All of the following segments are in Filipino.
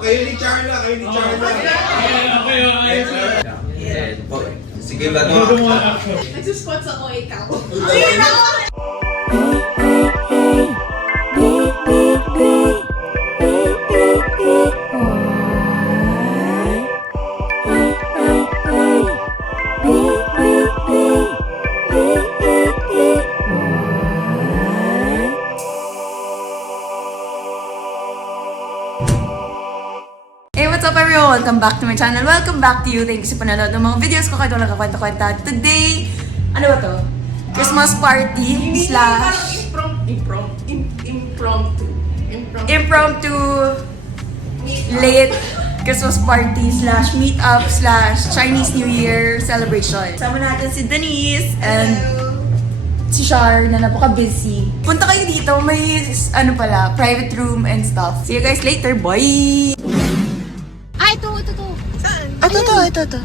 kayo ni Charla, kayo ni Charla. Sige ba to? Nagsuspots ako, ikaw. Hey, what's up everyone? Welcome back to my channel. Welcome back to you. Thank you sa panonood ng mga videos ko. Kahit walang kakwenta-kwenta. Today, ano ba to? Christmas party slash impromptu late Christmas party slash meet up slash Chinese New Year celebration. Sama natin si Denise and si Char na napaka-busy. Punta kayo dito. May ano pala, private room and stuff. See you guys later. Bye! Ay, ito. Saan? Ito.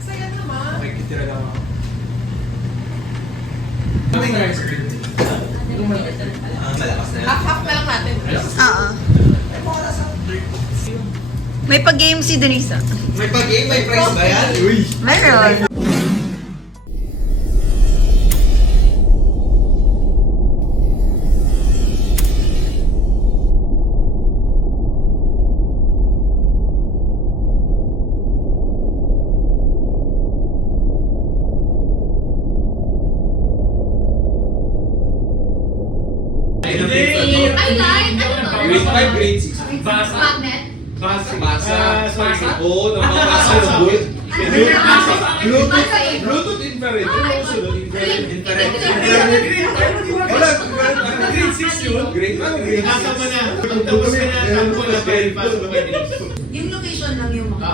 Saya naman. May kitira lang ako. Malakas na yan. Half-half na lang natin. May pag-game si Denise. May pag-game, may prize ba yan? Uy! Meron. I like, Grade 5, grade 6. magnet. Masa. Oo, namamasa yung good. Bluetooth infrared. Ano yung sunod? Infrared. Wala, grade 6 yun. Grade 5, grade 6. Nakasama na. Pagtapos ka na, tampo na very fast mo kayo. Yung location lang yung mga.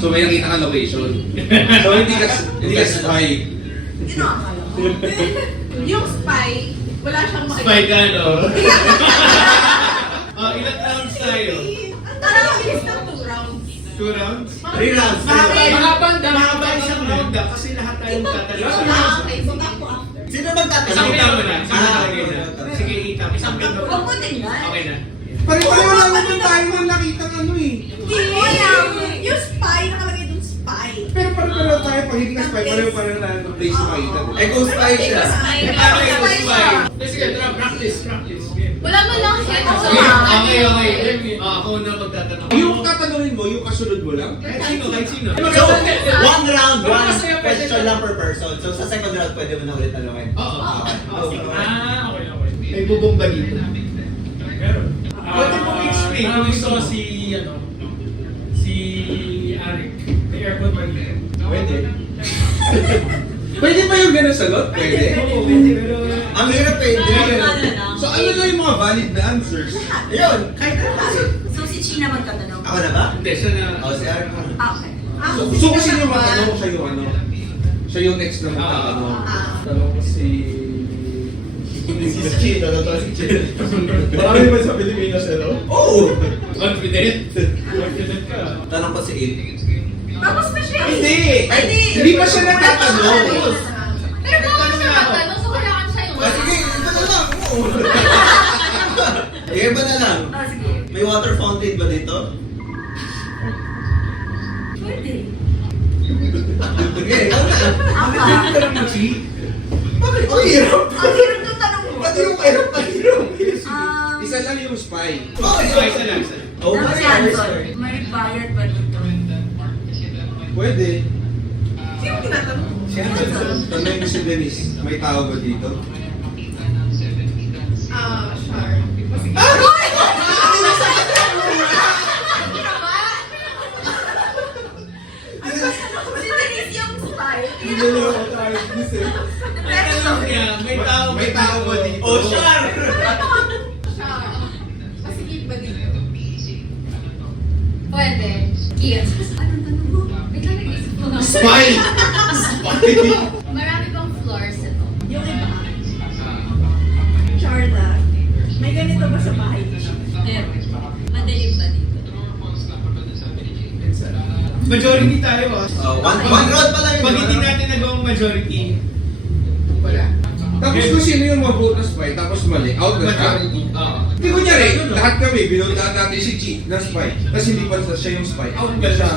So may nakita ka location. So hindi ka spy. Yun ang akala ko. Yung spy, wala siyang makikita. Spy ka, no? Ilang rounds tayo? Parang ang bilis ng 2 rounds. 2 rounds? 3 rounds. Mahaba isang round na kasi lahat tayong tatalo sa rounds. Okay, so ako after. Sino magtatanong? Isang kita mo na. Sige, ita. Isang kita mo. Huwag mo din yan. Okay na. Pare-pareho lang naman tayo nang nakita ano eh. Yung spy, nakalagay dun spy. Pero pare-pareho tayo pag hindi ka spy, pareho-pareho tayo ng place na makita. Eh kung spy siya. Paano yung spy? Sige, practice. Wala mo lang siya. Okay. Ako na magtatanong. Yung tatanungin mo, yung kasunod mo lang. Kahit sino. So, one round, one Masaya pa question siya. lang per person. So, sa second round, pwede mo na ulit talungin. Oo. Okay. Okay. May bubomba dito. Meron. Pwede mo explain kung gusto ko si Arik. May airport ba dito? Pwede. Pwede pa yung gano'n sagot? Pwede. Oo, pero... Ang hirap pwede. Ano? So ano na yung mga valid na answers? Ayun, kahit ano. So si China magtatanong. Ako na ba? Hindi, siya na... O, si Aaron. Okay. So kasi yung matanong, siya yung ano? Siya yung next na magtatanong. Tanong ko si Chino, totoo si Chino. Marami ba sa Pilipinas, ano? Oo! Confident ka. Tanong ko si Il. Tapos na siya. Hindi! Hindi pa siya nagtatanong. Pero baka siya magtanong, so wala kang siya yung Sige, iba na lang. Oo. Iba na lang. Oh, sige. May water fountain ba dito? Pwede. Sige, ikaw na. Hindi ka lang mag-cheat. Bakit? Ang hirap. Ang hirap ng tanong mo. Pati yung hirap, ang hirap. Isa lang yung spy. Isa lang. Oh, Ano mas si Anton? May bayad ba dito? Pwede. Sino tinatanong? Tanong mo si Denise, may tao ba dito? Char. Si Denise yung style. Hindi na ako tayo Denise eh. May tao ba dito? Oh, Char! Char. Masigit ba dito? Pwede. Yes. Anong tanong mo? Wait lang, nag-isip ko nga. Spy! Marami bang floors ito? Yung iba. Charla. May ganito ba sa bahay niyo? Madilim ba dito? Majority tayo ah. One round pa lang yun. Pag hindi natin nagawang majority, wala. Tapos kung sino yung ma-vote na spy, tapos mali, out na siya. Majority. Oo. Hindi ko niya rin, lahat kami, binote natin si Chi na spy. Tapos hindi pa siya yung spy, out na siya.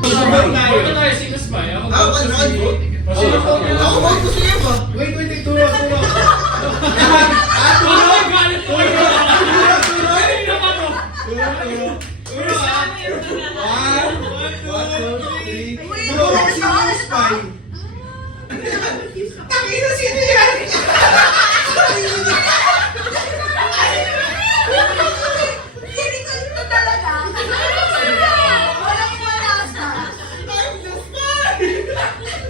Vote tayo, sino spy? Ako One round vote. Sino vote? Ako ba gusto niya ba? Wait, turo. Galit ko. Turo ah. 1, 2, 3. Wait, Go, ano sino to? yung spy? Tangina, sino yan? Hindi ko ito talaga. Walang malasa. I'm the spy!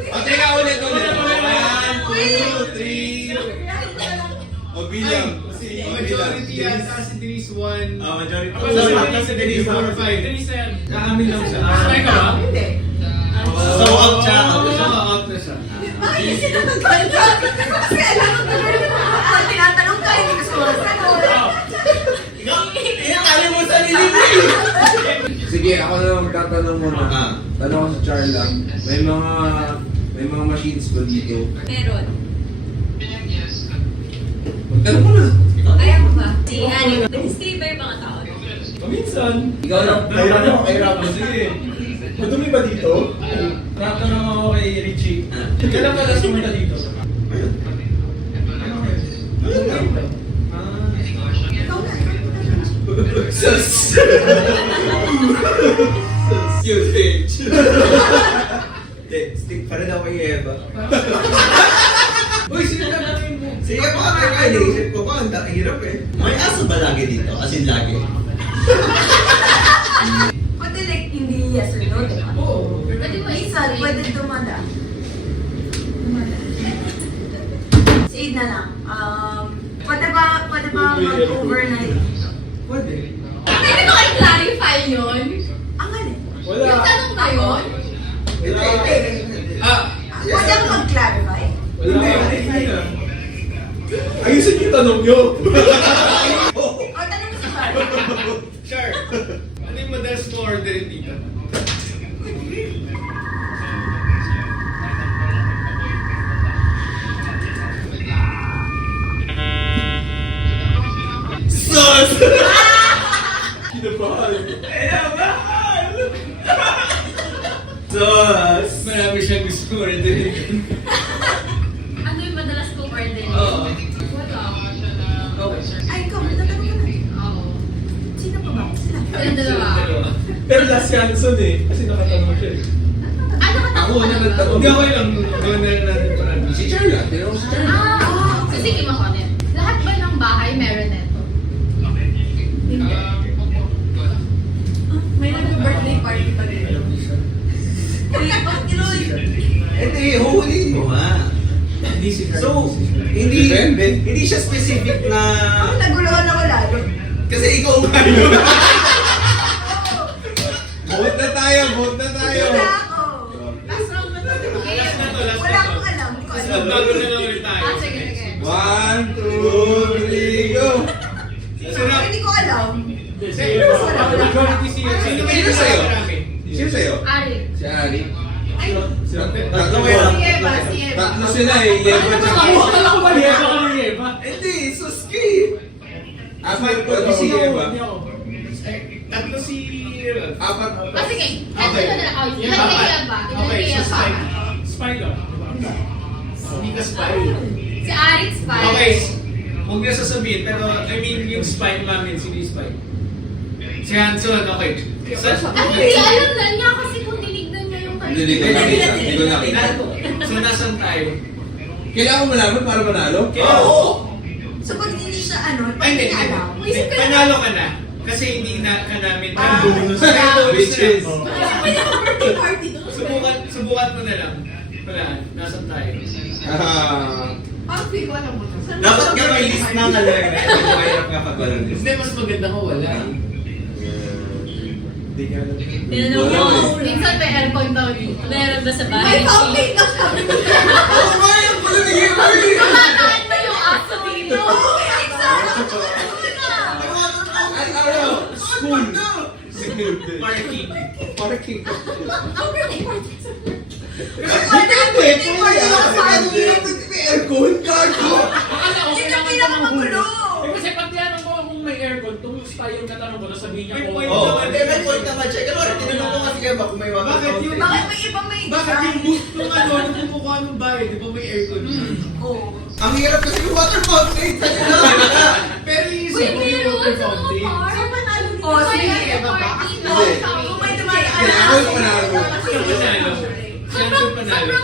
O, teka ulit. 1, 2, 3. O, bilang. Si majority yata si Denise 1. Majority. Ako si Denise 4 5. Denise yan. Naamin lang siya. Spy ka ba? Hindi. So, out siya. Out na siya. Bakit yung sinatagay ka? Kasi alam mo talaga tinatanong ka, hindi ka sumasagot. Kaya mo sarili mo eh. Sige, ako na lang magtatanong muna. Tanong ko sa Charla. May mga machines ba dito? Meron. Magtanong mo na. Kaya mo ba? Si Ani. Nag-stay ba yung mga tao? Minsan. Ikaw lang. Kahirap mo. Sige. Madumi ba dito? Tatanong ako kay Richie. Kailan ka last pumunta dito? Sus! You bitch! Stick pa rin ako kay Eva. Uy, sino na natin mo? Sige po kami, kaya naisip ko pa, ang hirap eh. May aso ba lagi dito? As in lagi? Pwede like hindi yes or no, diba? Oo. Pwede mo Minsan, pwede dumada. Say na lang. Pwede ba mag-overnight? Pwede. Pwede ba kayo clarify yun? Ang alin? Wala. Yung tanong ba yun? Pwede ako mag-clarify? Wala. Hindi na. Ayusin yung tanong nyo. O, tanong mo si Barry. Sure. Ano yung madalas mo orderin dito? Sus! Sus! Marami siyang gusto orderin. Ano yung madalas kong orderin? Oo. Wala. Ay, ikaw, tatanong ka na. Oo. Sino pa ba? Sila. Yung dalawa. Pero last Yanson eh. Kasi nakatanong siya eh. Ano ka Ako na nagtanong. Hindi ako lang. Gawin na natin ito. Si Charla. Tinanong si Charla. So sige mo Conan. Lahat ba ng bahay meron neto? Hindi. May nag-birthday party pa rin. Hindi, huhulihin mo ha. Hindi si So, hindi siya specific na... Ako naguluhan ako lalo. Kasi ikaw nga yun. Vote na tayo. Wala ako. Last round na to, diba? Last na to, last Wala na to. akong alam. Hindi ko Mas alam. magbago na lang ulit tayo. Sige. 1, 2, 3, go! Hindi ko alam. Majority siya. Sino sa'yo? Sino sa'yo? Ari. Si Ari. Ay, Tatlo si kayo. Eva, si Eva. Tatlo sila eh. Yeva tsaka. Akala ko ba Yeva ka ng Yeva? Hindi, Suski! Apat po si Yeva. Tatlo si... Apat. Sige. Okay. Ito na lang. Oh, ilan Apat. kaya ba? Ilan Okay, kaya so ba? Spy ka. Hindi ka spy. Si Ari spy. Okay, huwag niya sasabihin, pero I mean yung spy namin, sino yung spy? Si Hanson, okay. Hindi alam na niya kasi kung tinignan niya yung kanina. Hindi ko nakita. Hindi ko nakita. So, nasan tayo? Kailangan mo malaman para manalo? Oo! So pag hindi siya ano, pag Ay, hindi hindi. niya alam. Isip ko na- Panalo ka na. Kasi hindi na ka namin. Ah, bonus. wala. Bonus na lang. Pwede ako birthday party doon. Subukan mo na lang. Wala, nasan tayo? Parang feel ko alam mo to. Dapat ka may list na nga lang. Mahirap nga pag walang list. Hindi, mas maganda ko wala. Hindi ka alam. Wala eh. Minsan may aircon daw dito. Meron ba sa May bahay? fountain ka sabi ko. Oo nga, yung pala naging Kumataan ba yung aso dito? Oo, may exam. Ay, ano? School. Parking. Parking. Hindi pa rin ako sabi. May aircon, gago. Akala ko Yun ang kailangan pinakamagulo. Eh kasi pag tinanong ko kung may aircon, tumusta yung natanong ko, sabihin niya ko. Oo, may point naman siya. Kasi tinanong ko kasi kaya ba kung may water Bakit fountain. yun? Bakit may iba may Bakit yung booth nung ano, nung kumukuha ng bahay, di ba may aircon? Oo. Ang hirap kasi yung water fountain. Pero yung Uy, isa ko yung meron water sa mga fountain. car. Oh, sige. Party na. Hindi. Kung may dumaan Kaya ako yung panalo. Sino panalo? Sino yung panalo?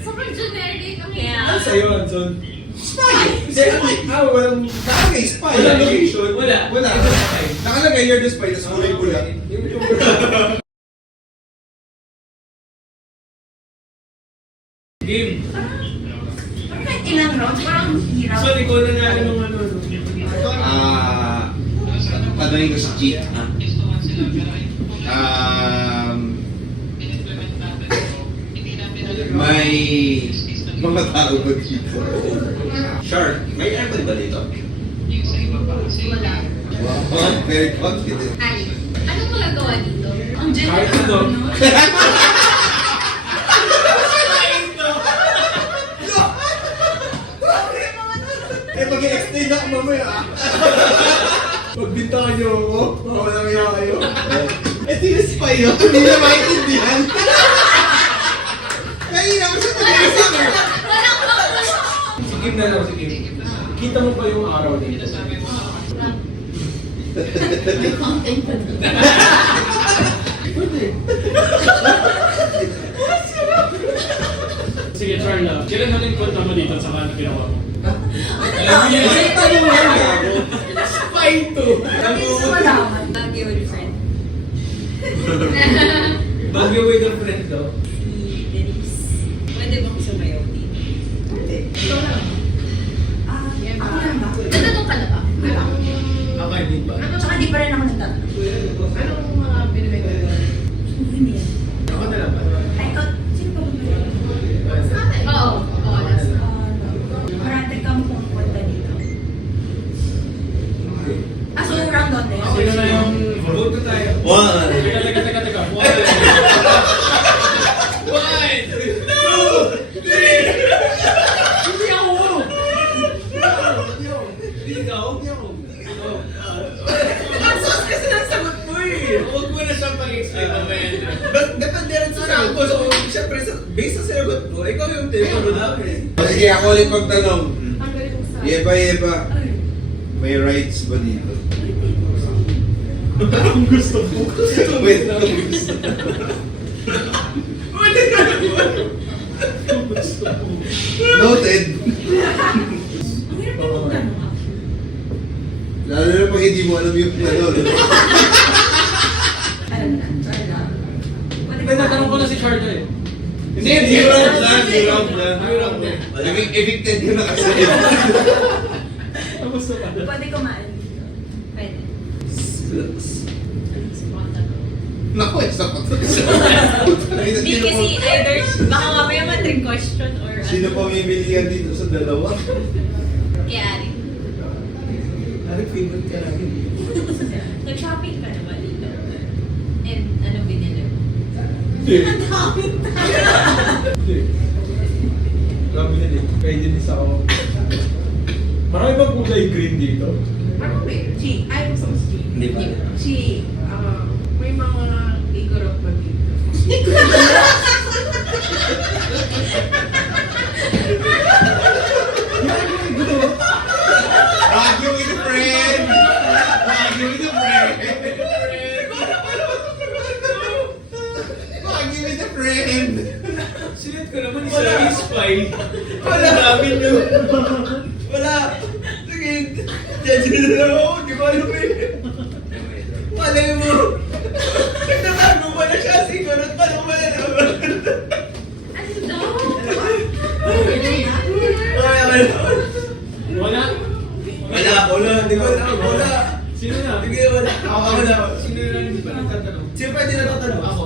Sobrang generic. Ang Ano sa'yo, Anson? Walang nakalagay spy. Wala location? Wala. Wala. Nakalagay you're the spy, tapos kulay pula. Game. Parang kahit ilang rounds, parang hirap. So, ikaw na namin nung ano. Tanongin ko si G. May mga tao ba dito? Shark, may aircon ba dito? Wala. Wow, very confident. Ay, anong magagawa dito? Ang Kahit general. ano. Eh, mag-explain ako mamaya. Pagbintangan niyo ako, walang iya kayo. Ito yung spy yun, hindi na maintindihan. Kaya mo siya talaga. Si Kim na lang, si Kim. Kita mo pa yung araw dito. May fountain pa dito. Sige, Charla. Kailan natin kwenta mo dito sa ano ginawa mo? Ano Alam niyo tawag? yun? Tanong mo lang ako. Spy to. Gusto mo malaman. Baguio with friend. Baguio with a friend daw. Si Denise. Pwede ba ko sumayaw dito? Ikaw lang. Ako lang ba? Natanong ka na ba? Ako hindi ba? Tsaka di pa rin ako nagtatanong. Anong mga binibigay ko? Hindi yan. Ako na lang ba? Ay, ikaw, sino pa ba ba? Oo. Oo, last na. Marante ka mo pumunta dito. So round on din. Sino na yung vote na tayo? One. Teka. One. One. Two. Three. Hindi ako. Hindi ikaw. Ang sus kasi nasagot mo eh. Huwag mo na siyang pag-explain mamaya na. Depende rin sa sagot. So, syempre, based sa sinagot mo, ikaw yung tinanong namin. Sige, ako ulit magtanong. Yeba. May rights ba dito? Ang gusto mo. Wait, noted. Ang hirap din magtanong ah. Lalo na pag hindi mo alam yung ano. Alam na, try lang. Pwede May natanong ko na si Charla eh. Hindi round lang. Evicted ka na kasi. Ang gusto ka na. Pwede kumain dito. Pwede. Naku, isa pa to. Hindi kasi either, baka mamaya ma-trick question or Sino pamimilihan dito sa dalawa? Kaya rin. Ano favorite ka namin? Nag-shopping ka naman dito. And ano binili mo? Hindi. Grabe na din. Kaya din isa ako. Marami bang kulay green dito? Parang may, ay, gusto ko si Hindi ba? may mga igorok ba dito? Baguio with a friend! Baguio with a friend! Baguio with a friend! Sinet ko naman isa yung spy. Wala. Namin yun. Wala. Sige. Diyan na lang ako. Di ko alam eh. Malay mo. Nagtatago pa na siya. Siguro at paano wala naman. Ano daw? Wala. Wala. Di ko alam. Wala. Sino na? Sige, wala. Ako na. Sino na hindi pa nagtatanong? Sino pa hindi natatanong? Ako.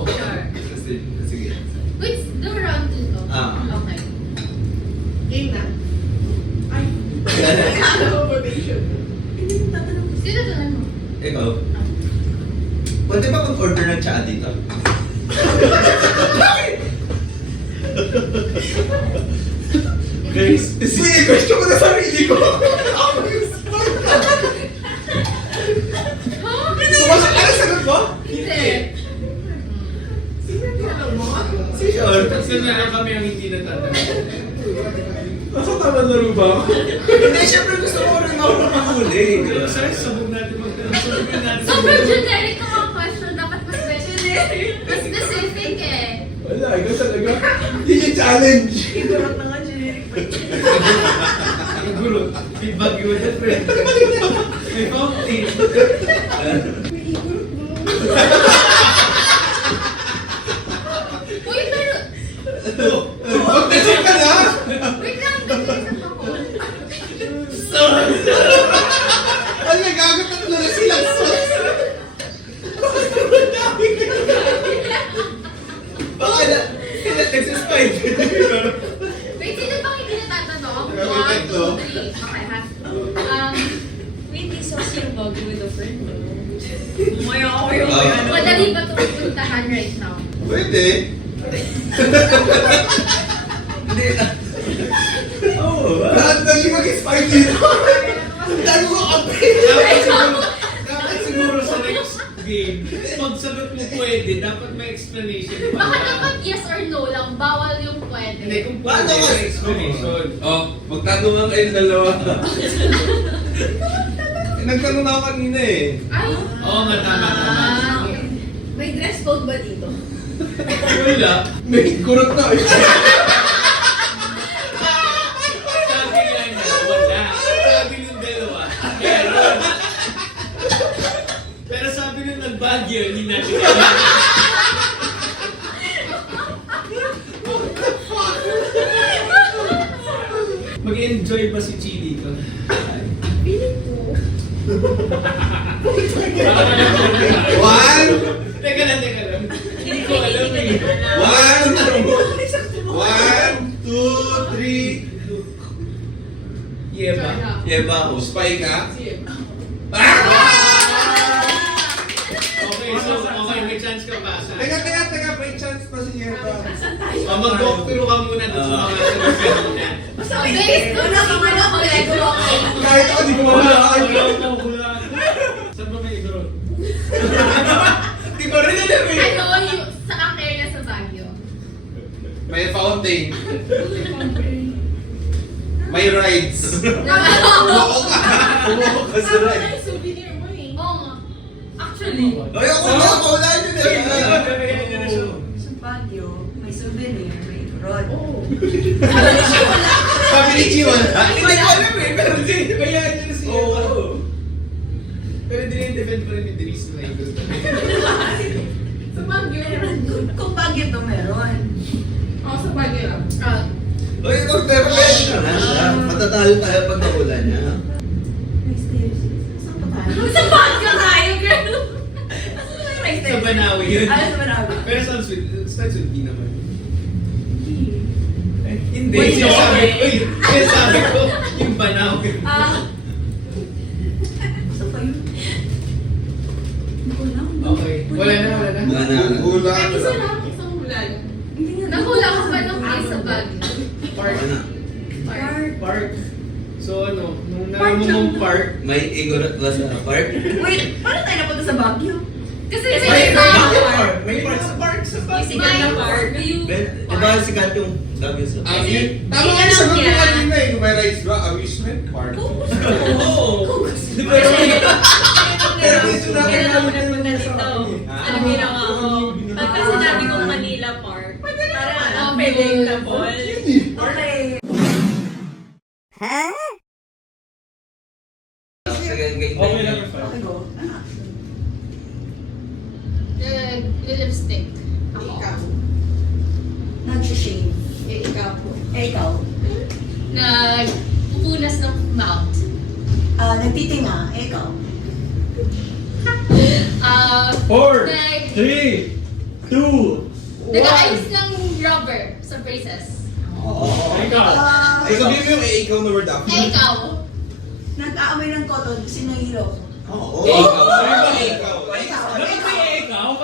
Sige. Wait, the round 2 to. Ah. Okay. Game na. Ay, Wala. ano ba ba Hindi mo tatanong. Sino tanong mo? Ikaw. Pwede ba ba mag-order ng tsaa dito? Guys, Sige, question ko na sarili ko. Ano sagot mo? Hindi. Si Sean. Kasi meron kami ang hindi natatanong. nasa tamang laro ba ako? Hindi, syempre gusto ko rin ako makahuli. Sorry, sabog natin magtanong. Sabogin natin. Sobrang generic ang mga question. Dapat mas specific eh. Wala, ikaw talaga. Yun yung challenge. Igorot na nga generic pa. Siguro, feedback you with a friend. May fountain. Uy, pero... Mag-tasip ka na! Wait lang, nag-iisip ako. Ano nga, gagat na na silang sauce. Baka na, sila nagsaspike. Wait, sino bang hindi natatanong? Grabe, 1, tatlo. 2, 3. Okay, ha? Wait, di sauce yung bago with a friend. Umaya ako yung Madali ba itong puntahan right now? Pwede. Hindi na. Oo. Lahat na siya mag-spike dito. Ang dami ko update. Dapat siguro sa next game, pag sagot mo pwede, dapat may explanation. Baka dapat yes or no lang, bawal yung pwede. Hindi, kung Paano pwede, kasi? may explanation. Oh, magtanungan kayong dalawa. Nagtanong na ako kanina eh. Ay! Oo nga, tama. May dress code ba dito? Wala. May kurot na eh. Sabi nga niya, wala. Sabi ng dalawa, meron. Pero sabi nung nagbagyo, hindi natin alam. Mag-enjoy ba si Chi dito? One. Teka lang. Hindi ko alam eh. One. 1, 2, 3. Yeba. Yeba ako. Spy ka? Okay, so may chance ka pa sa... Teka, may chance pa si Yeba. Mag-walkthrough ka muna doon sa mga sagot kanina. Based on Wala ka man ako nagawa ko. Kahit ako, di ko mahulaan. Hula. Saan ba may igorot? Di ba rin alam eh? Ano yung sa area sa Baguio? May fountain. May rides. Umuko ka. Umuko ka sa right. Souvenir mo eh. Oo nga. Actually, Ay, ako na ako. Wala yun eh. Sa Baguio, may souvenir, may rod. Sabi ni Chi, wala. Hindi ko alam eh. Pero di. Kaya niya na siya. Oo. Pero dinidefend pa rin ni Denise na yung gusto. Sa Baguio. Kung Baguio to meron. Oo, sa Baguio lang. Uy, mag-pero matatalo tayo pag nakulan niya. May staircase. Saan pa tayo? Sa Baguio tayo, girl! Sa Banawi yun. Ano sa Manawi? Pero starts with B naman. Hindi. Wait, Sinasabi ko, yung Banawi. Saan pa yun? Hindi ko alam. Okay. Wala na. Hula. kahit isa lang, isang hula lang. Nahula ka ba ng place sa Baguio? Park. Park. So ano, nung Park nalaman mong park, May igorot ba sa park? Wait, paano tayo napunta sa Baguio? Kasi May sa park sa park sa Yung sikat na park. Diba sikat yung Baguio sa park? Tama nga yung sagot mo kanina eh. Kung may rides ba, amusement park. oo. Pero dito na Kaya kayo ako nagpunta dito. Ano ginawa ko? Pagka sinabi kong Manila Park, parang predictable. Okay. Okay lang yung Okay, go. lipstick. Ako. Ikaw. Nag-shave. Ikaw po. Ikaw. Nagpupunas ng mouth. Nagtitinga. Ikaw. 4, Nag- 3, 2, Nag-ayos ng rubber sa braces. Ikaw. Ay, sabihin mo yung ikaw na word after. Eh, ikaw. Nag-aamoy ng cotton kasi nahilo ko. Oo. Ikaw. Dapat may ikaw.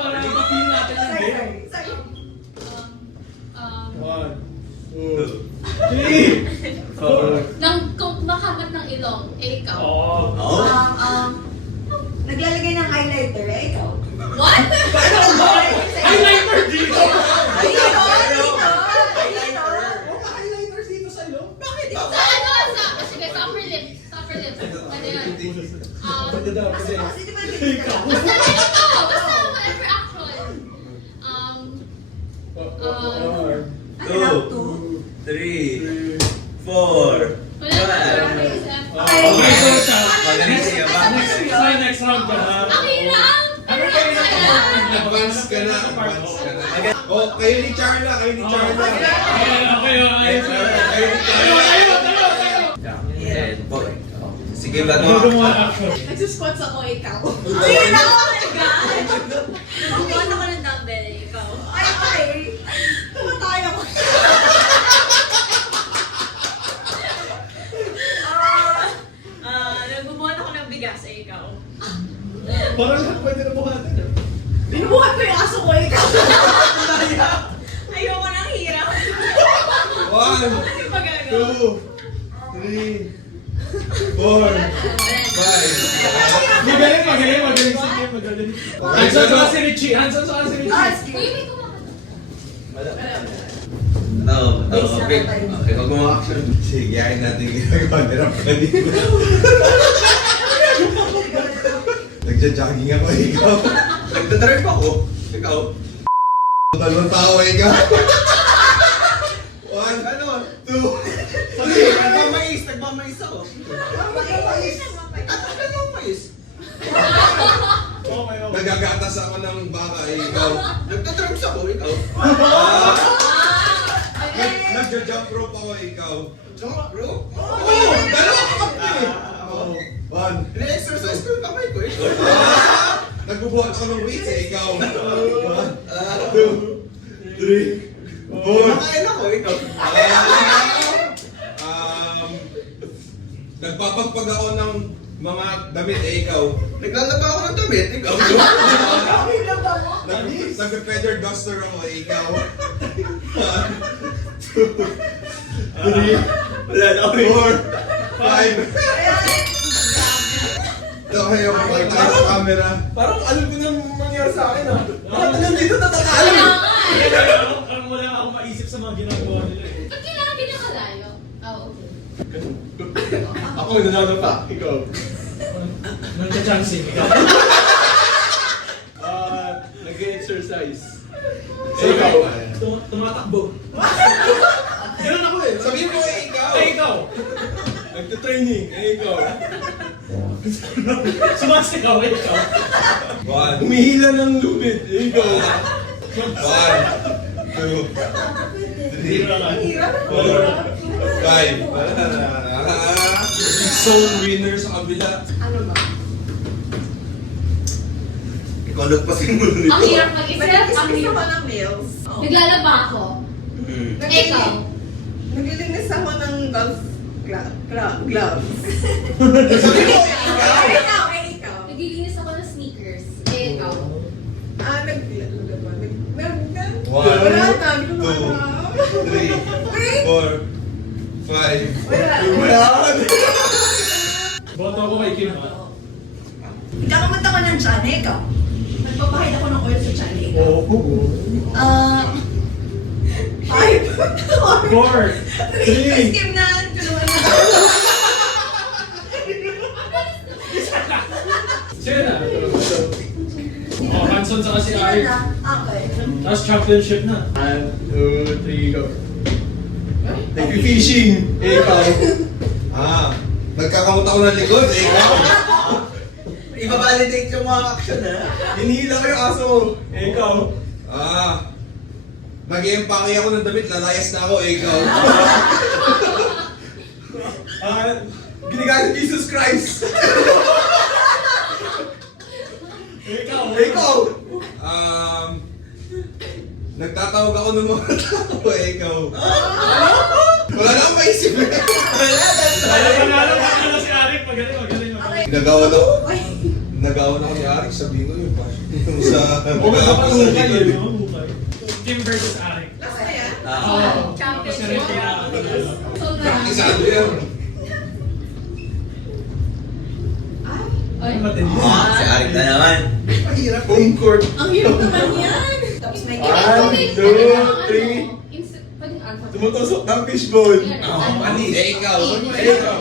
part. Oh, kayo ni Charla, kayo ni Charla. Okay. Kayo ni Charla. Sige ba Ano gumawa ng action? Nagsusquats ako, ikaw. Ayun ako! Oh my God! Nagbubuhat ako ng dumbbell, ikaw. Ay! Tumatay ako. Nagbubuhat ako ng bigas, ikaw. Parang lahat pwede na buhatin. Binubuhat ko yung aso ko, ikaw. Ayoko nang hirap. 1, Ano magagawa? 2, 3, 4, 5. Magaling. Sige, magaling. Hanson sa si Richie. Uy, may kumakanta. Okay, pag mga action. Sige, yakin natin ginagawa nila kanina. Nagja-jogging ako, ikaw. Nagdadrive ako. Ikaw. Dalawang tao, ikaw. 1, Ano? 2, Sabi, nagmamais ako. Nagmamais. nagagatas ako ng baka, ikaw. Nagdadrive ako, ikaw. Nagja-jump rope ako, ikaw. Jump, bro. Oh! Dalawa ka pa eh! 1, Ina-exercise ko yung kamay ko, ikaw. nagbubuhat ako ng weights, ikaw. 1, 2, 3, 4. Makain ako, ikaw. Nagpapagpag ako ng mga damit, ikaw. Naglalaba ako ng damit, ikaw. Nag-feather duster ako, ikaw. 1, 2, 3, Wala na ako. 4, 5. Ito kayo makita kayo sa camera. Parang alam ko nang mangyari sa akin, ah. Bakit nandito natataalam? Parang wala akong maisip sa mga ginagawa nila eh. Ba't kailangan pinakalayo? Okay. Ako, nanalo pa. Ikaw. Nagka-chancing. Ikaw. Nag-exercise. Ikaw. Tumatakbo. Ganun ako eh. Sabihin mo, ikaw. Ikaw. Nagte-training. Ikaw. Sumasigaw. Ikaw. 1, Humihila ng lubid. Ikaw. 1, 2, 3, 4, 5. Zone winner sa kabila. Ano ba? Ikaw nagpasin mo nito. Ang hirap mag-isip. Ang Gusto hirap. ko ng meals. Naglalaba ako. Ikaw. Naglilinis ako ng golf gloves. Sabi mo, Ikaw, ikaw. Naglilinis ako ng sneakers. Ikaw. Wala na, hindi ko 2, alam. 3, 4, 5. Wala. Boto ako kay Kim. Kakamot ako ng tiyan, ikaw. Nagpapahid ako ng oil sa tiyan, ikaw. Five. 4, 3. Skip na. Dalawa na. Sino na? Oh, Hanson sa si Ari. Okay. Tapos championship na. 1, 2, 3, go. Nag-fishing. Ikaw. Nagkakamot ako ng likod, ikaw. Iba-validate yung mga action, ha? Hinihila ko yung aso. Ikaw. Nag-i-empake ako ng damit, lalayas na ako, ikaw. Ginigamit Jesus Christ. Ikaw. Ikaw. Nagtatawag ako ng mga tao, ikaw. Wala na akong maisip. Panalo si Ari. Magaling. Nagawan ako ni Arik, sabihin ko yung sa Okay, Kim versus Ari. Last na yan. Tapos na rin pinaka. Isado yan. Ay, matindi. Si Arik na naman. Mahirap. Home court. Ang hirap naman yan. Tapos may 1, 2, 3. Tumutusok ng fishball. Panis. Ikaw.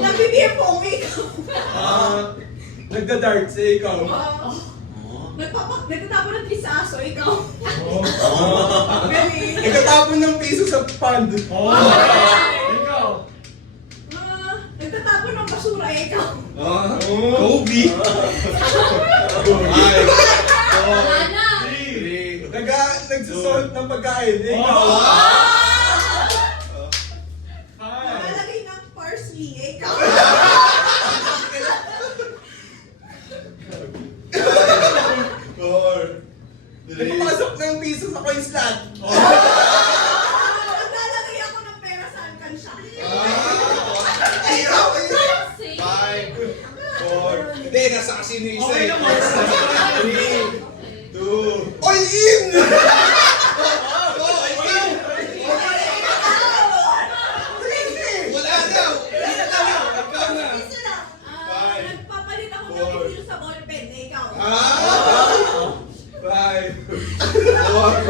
Nagbibigay po ang ikaw. Nagda-darts. Ikaw. Nagtatapon ng tis sa aso, ikaw. Galing. Nagtatapon ng piso sa pond. Oh. Ikaw. Nagtatapon ng basura, ikaw. Kobe. 5, 4, nagsusort ng pagkain. Ikaw. Nakalagay ng parsley. Ikaw. 4, 3. Nagpapasok na yung piso sa coin slot. Naglalagay ako ng pera sa alkansya. Ayaw! 5, Same. 4. Hindi, nasa kasino yung isa Okay eh. naman. 3, 2. All in! Wala daw! Ikaw na! Isa lang. Five. Nagpapalit ako ng Four. refill sa ballpen. Ikaw. 5, 4,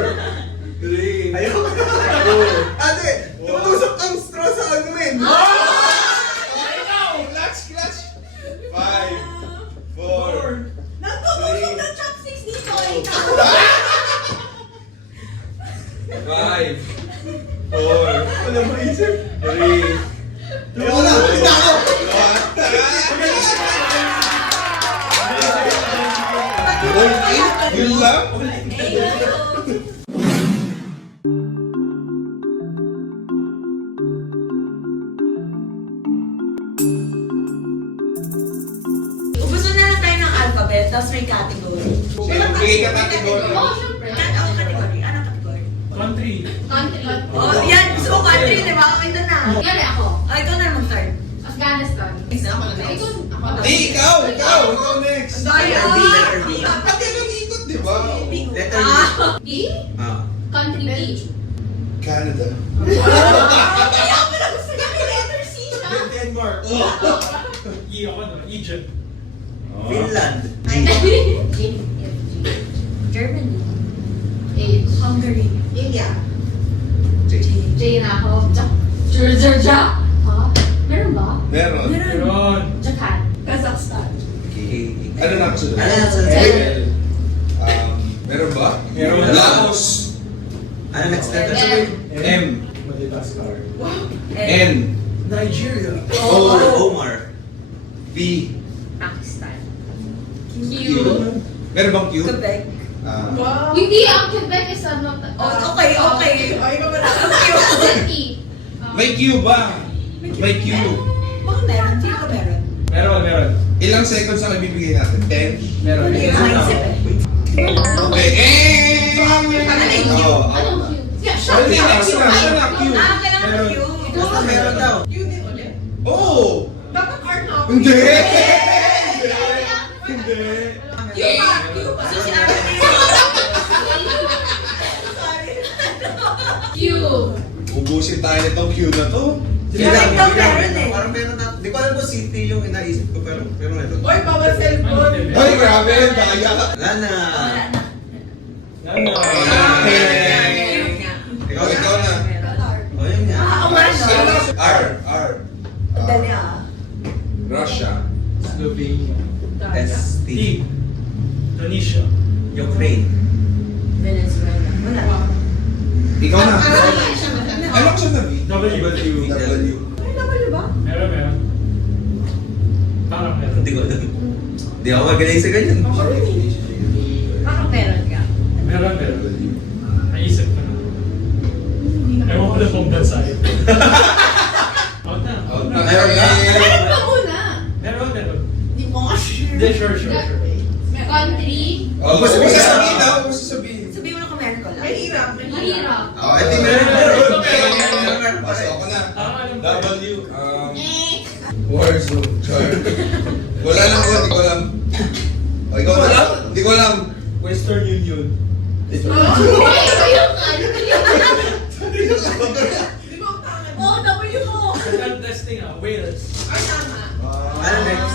3, 2. Ate, tutusok ang straw sa ano eh. Clutch! 5, 4, Nagtutusok ng chopsticks dito. Ikaw. 5, 4, ano ba isip? 3, wala! Kita ako! Yun lang? Gusto na lang tayo ng alphabet, tapos may category. Bigay ka category. Oo, syempre. Anong category? Anong category? Country. Country. Oh, yan. Gusto ko country, di ba? Oh, ito na. Yari ako. Oh, ikaw na mag-start. Afghanistan. Example Ikaw, next. ako na. Di, ikaw next. Sorry, Pati ang ikot, di ba? B? Ah. Country B. Canada. Kaya ako na gusto niya may letter C siya. Denmark. E ako na. Egypt. Finland. Germany. H. Hungary. India. J na ako. Georgia. Ha? Meron ba? Meron. Meron. Japan. Kazakhstan. Ano na kasunod? L. Meron ba? Meron. Laos. Ano next letter? M. M. Madagascar. N. Nigeria. Omar. P. Pakistan. Q. Meron bang Q? Quebec. Wow. Hindi, ang Quebec is ano. Oh, okay. Ay, ikaw wala. E. May Q ba? May Q. Baka meron. Sino ka meron? Meron. Ilang seconds ang ibibigay natin? 10? Meron. Hindi ko maisip eh. Okay. Ano na yung Q? Oo. Anong Q? Yeah, Siya na Q. Ah, kailangan ng Q. Basta meron daw. Yun din ulit. Oh! Dapat R na ako. Hindi! Q pa. So, sinabi ko yun. Sorry. Q. Ubusin tayo nitong Q na to. Meron daw, meron eh. Parang meron na. Di ko alam kung city yung inaisip ko, pero meron. Oy, bawal cellphone. Ay, grabe! Daya! Wala na. Wala na. Ikaw na. O yun nga. Ah, oo nga, no? R. Dali ah. Russia. Slovenia. S. T. T. Tunisia. Ukraine. Venezuela. Wala. Ikaw na. Ano ko siya na V? W. W. Ay, W ba? Meron. Parang meron. Hindi ko alam. Di ako magaling sa ganyan. Baka meron ka. Meron. Naisip ko na. Ewan ko na kung bansa yun. Out na. Meron na. Meron ba muna? Meron. Hindi mo nga sure. Hindi, sure. Country. Oh, gusto mo sasabihin daw? Gusto sabihin. Sabihin mo na kung meron ko lang. Ay, hirap. Mahirap. Oh, ito meron. Pasok ako na. W. Warzone. Char. Wala lang ako, hindi ko alam. O, ikaw na. Hindi ko alam. Western Union. Ito yung ano. Di ba ang tangan? Oh, W mo. Second testing Wales. Ay, tama. Ano next?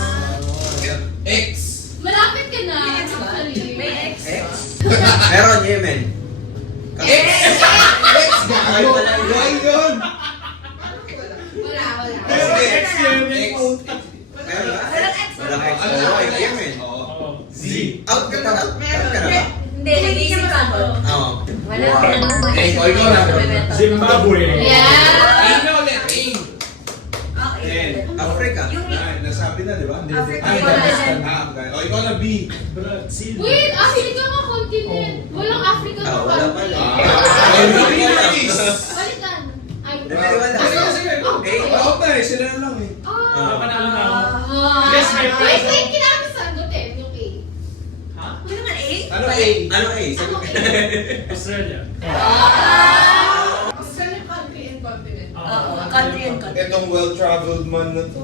X. Malapit ka na. May X ba? Actually. May X. X. Meron, Yemen. X. Ay, wala yun. Wala. Meron X yun. X. Meron ba? Walang X. Walang X. Ano Oo, ba? Yemen. Oo. Z. Out ka na. Out ka na ba? Hindi, nag-iisip ako. Oo. Wala. Ikaw na. Zimbabwe. Yeah. A na ulit. A. Okay. Africa. Yung Ay, nasabi na, di ba? Africa Ay, continent. okay. O, ikaw na B. Brazil. Wait, Africa ka continent. Walang Africa ka Wala pala. continent. Ay, hindi ko alam. Balikan. Ay, Wala. Sige. Oo pa eh, sila na lang eh. Panalo na ako. Ah. Yes, my friend. Wait, wait, kailangan mo sagutin yung A. Ha? Ano naman A? Ano A? Ano A? Sabi ko. Australia. Australian country and continent. Oo, country and country. Itong well-traveled man na to.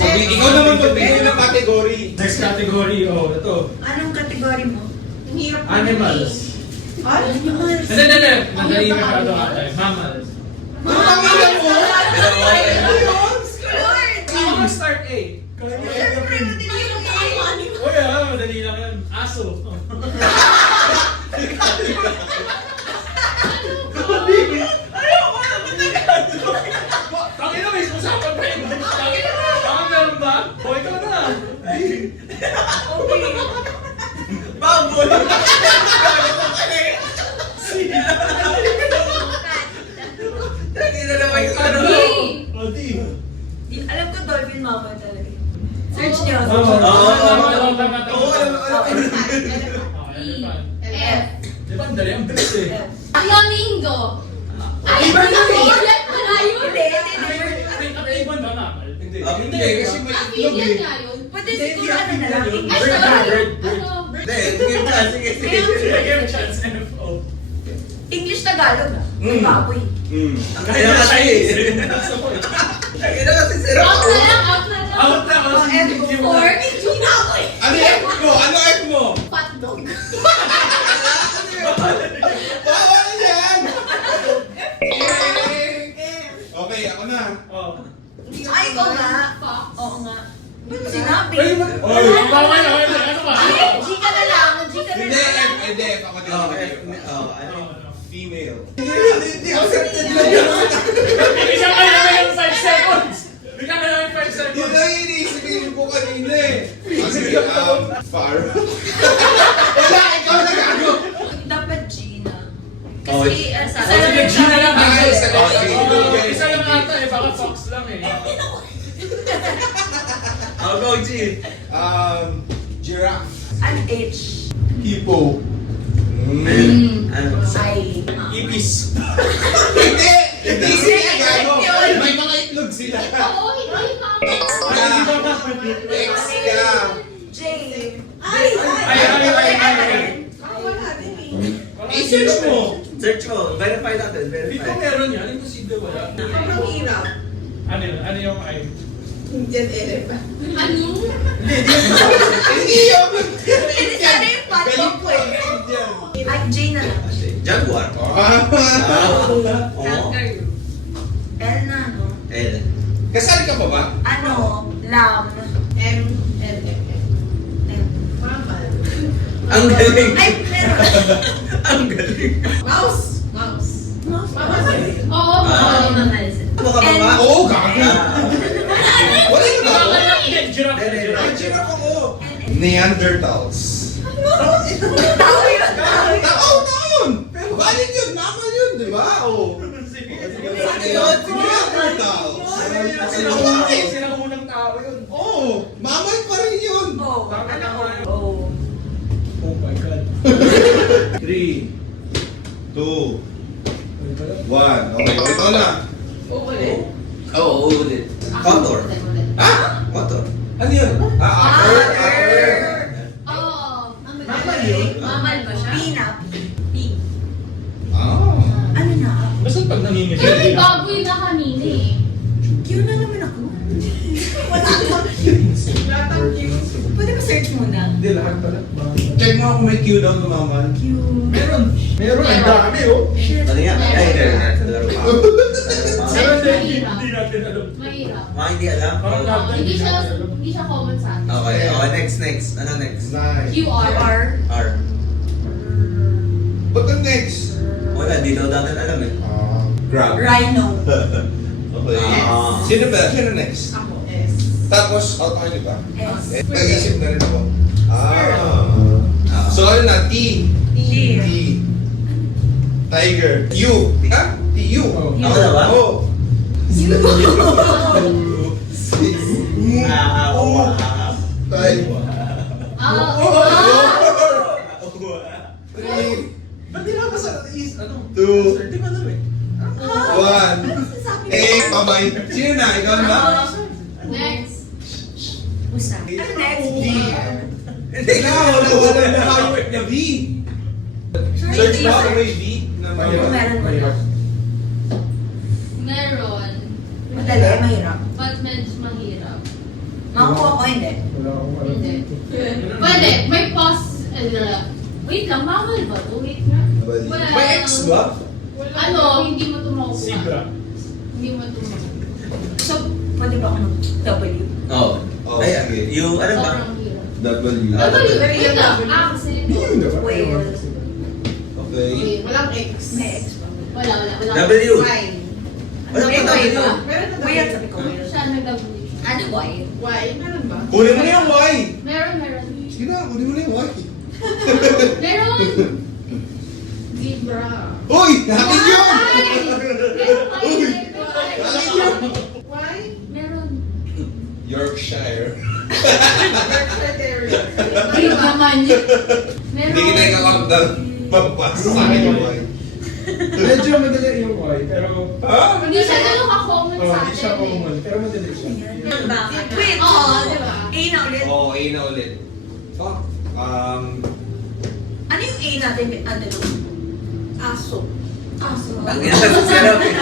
Ikaw naman magbigay ng category. Next category, ito. Anong kategory mo? Ang hirap na Animals. Hindi. Madali masyado ata. Mammals. Mamamalan mo! Ako mag-start A. Uy, madali lang yan. Aso. Tangina, may usapan pa yun. Tangina, meron ba? O, ikaw na. Baboy! Tangina naman yung ano. B. O, di. Alam ko dolphin mama talaga. Search niyo. Oo, Oo, tama. E. Elephant. F. Di ba, ang dali ang bilis eh. Flamingo. Ay, Iba yun eh. yan pala yun. Ibon ba mammal? Hindi. Hindi, kasi may itlog Amphibian eh. nga yun. Pwede siguro ano na lang. Ay, English Bird, na lang. bird. Ano? Hindi, sige pa, sige. Give a chance, FO. English Tagalog ah. Mm. Baboy. Ang kaya kasi eh. Ang kaya kasi sira Out ko. na lang, out na lang. Out na, out na. Hindi mo Or, na. hindi na ako eh. Ano F mo? Ano F mo? Hotdog. Bawal yan! Okay, ako na. Oh. Ay, ikaw nga. Fox. Oo nga. Ba't mo sinabi? Oy, bawal, ano ba? G ka na lang. G ka na Hindi, lang. F. Hindi, F. Ako din. Oh, F. Oh, ano? Female. Hindi accepted lang yan. Bigyan kayo naman yung 5 seconds. Bigyan kayo naman yung 5 Yun seconds. ang iniisipin ko kanina eh. Sige, far. Wala, ikaw na gago. Dapat G na. Oh, Kasi, Oh, sa sige, G na lang. Ah, isa lang. Oh, isa lang ata eh, baka Fox lang eh. I'll go G. Giraffe. An H. Hippo. Ano? I. Ibis. Hindi! Hindi sila gago. May mga itlog sila. Oo, hindi na ako. X ka. J. Ay. Wala din eh. I-search mo. Search mo. Verify natin. Hindi ko Verify. meron yan, imposible wala. Sobrang hirap. Ano yun? Ano yung I? Indian elephant. Ano? Hindi yun. Hindi sana yung patong ko eh. At J na lang. Jaguar. Oo. Kangaroo. L na no? L. Kasali ka pa ba? Ano? Lam. M. L. M. M. Mamal. Ang galing. Ay, meron. Ang galing. Mouse. Mouse. Mamal. Oo, mamal. Ano ka ba ba? Oo, gago. Wala yung gago. Giraffe. Ay, giraffe ako. Neanderthals. Tao yun. Taon! Pero balik yun, naman yun, di ba? Oo. Sige, Neanderthals. Silang unang tao yun. Oo, mamay pa rin yun. Oh. Tama na ako. Oh. Oh my God. 3, 2, 1. Okay, ito na. Ulit. Oo, ulit. Motor. Ha? Motor. Ano yun? Upper. Oo. Mamal yun. Mamal ba siya? Pinap. P. Ah. Ano na? Basta pag nanginginig. Kaya may baboy na kanina eh. Q na naman ako. Wala ko. Lahat ang cute. Pwede ba search muna? Hindi, lahat pala. Check mo kung may Q daw naman. Q. Meron. Meron. Ang dami oh. Shit. Ano yan? Ay, laro pa. Meron din. Mahirap. Hindi natin alam. Mahirap. Mga hindi alam. Parang lahat na Hindi siya natin alam. hindi siya common sa atin. Okay, next. Ano next? Nice. QR. R. R. Ba't ang next? Wala, di daw natin alam eh. Grab. Rhino. Okay. Ah. Sino ba? Sino next? Ako. S. Tapos, out ako di ba? S. Nag-isip na rin ako. So, ano na? T. T. T. Tiger. U. Ha? T-U. Oh. Ako na ba? Oo. Five. Three. Ba't di naman sa is, ano? Two. Sir, di ba alam eh? One. Kamay. Sino na? Ikaw na? Next. Ano next? Ikaw, wala na kayo na V. Search mo ako may V. Meron. Meron. Madali, mahirap. But medyo mahirap. Makakuha ko hindi. Hindi. Pwede. May pause. Wait lang, bawal ba? Wait nga. Well, May X ba? Ano, hindi mo ito makukuha. Zebra. Hindi mo ito makukuha. So, pwede ba ako ng W? Oo. Oh, Ay, sige. yung ano ba? Sobrang hirap. W. Wait lang. Accent. Whale. Okay. Walang X. May X ba? Wala. W. Y. Wala May pa whale W. ba? Meron na Whale, sabi ko whale. Siya nag-W. Ano Y? Y. Meron ba? Kunin mo na yung Y. Meron. Sige na, kunin mo na yung Y. Meron. Zebra. Uy! Natin yun! Y. Meron. Yorkshire. Berkshire Terrier. Ay, naman yun. Meron. Hindi kita ika-count down. Mapapasa sa akin yung Y. Medyo madali yung Y, pero... Ha? Hindi siya ganun ka-common Oh, sa hindi siya atin eh. common, pero madali siya. Bakit? Wait, Oo, di ba? A na ulit. Oo, A na ulit. Fuck. Ano yung A natin? Ano? Aso. Aso. Ang ina sa sarap eh.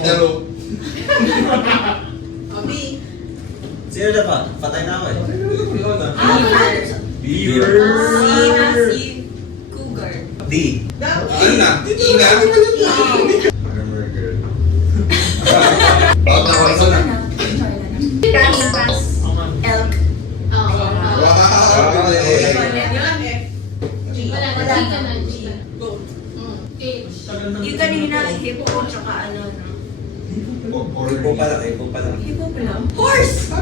Dalo. B. Sino na pa? Patay na ako eh. Ikaw na. Beaver. C na si Cougar. D. Ano na? E na? Armor girl. Out na ko, ikaw na. Pass. Elk. Oo. Wow! galing. Walang F. G. Wala na. G ka na. G. Goat. H. Yung kanina, hippo tsaka ano, no? Ipo pa lang, ipo pa lang. Hippo pala. Horse!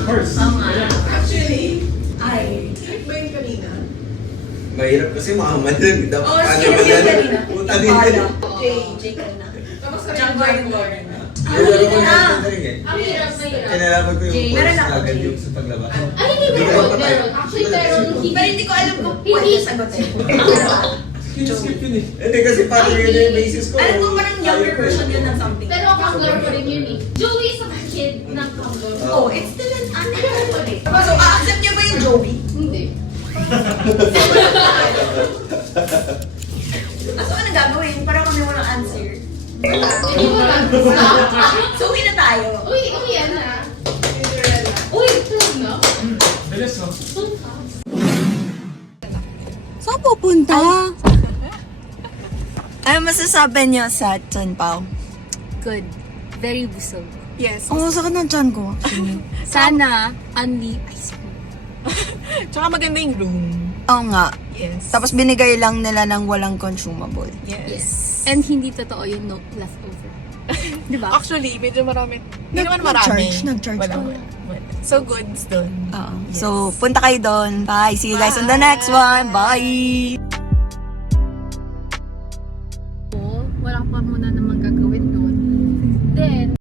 Horse. Oo nga. Actually, Ay. click ba yung kanina? Mahirap kasi makaman lang. Dapat Oh, ano sino ba yung yan? kanina? Puta Impala. din. J. J ka na. Tapos sa Django rin yung Lauren. Nilaro ko na. na ito rin eh. Ang hirap, mahirap. Kinalaman ko yung J. horse Meron ako, agad J. yung sa paglabas. Ay, hindi Hindi meron. ka patay. Meron. Actually, meron. Pero hindi ko alam kung Hindi. pwede sagutin. Skip yun eh. Hindi kasi parang yun yung basis ko. Alam ko parang younger version yun ng something. Pero kangaroo ko rin yun eh. Joey is a kid ng kangaroo. Oh, it's still an animal eh. So, accept niyo ba yung Joey? Hindi. So, ano gagawin? Para kami walang answer. Hindi mo lang. Stop. So, uwi na tayo. Uy, yan na. Cinderella. Uy, talaga. Bilis no? Saan pupunta? Ano masasabi niyo sa Chun Pao? Good. Very busog. Yes. Oo, sakit ng chan ko. Sana, only ice cream. Tsaka maganda yung room. Oo nga. Yes. Tapos binigay lang nila ng walang consumable. Yes. And hindi totoo yung no leftover. Diba? Actually, medyo marami. Hindi naman marami. Nag-charge Wala. to. So, goods dun. Oo. So, punta kayo doon. Bye. See you guys on the next one. Bye. Wala pa muna naman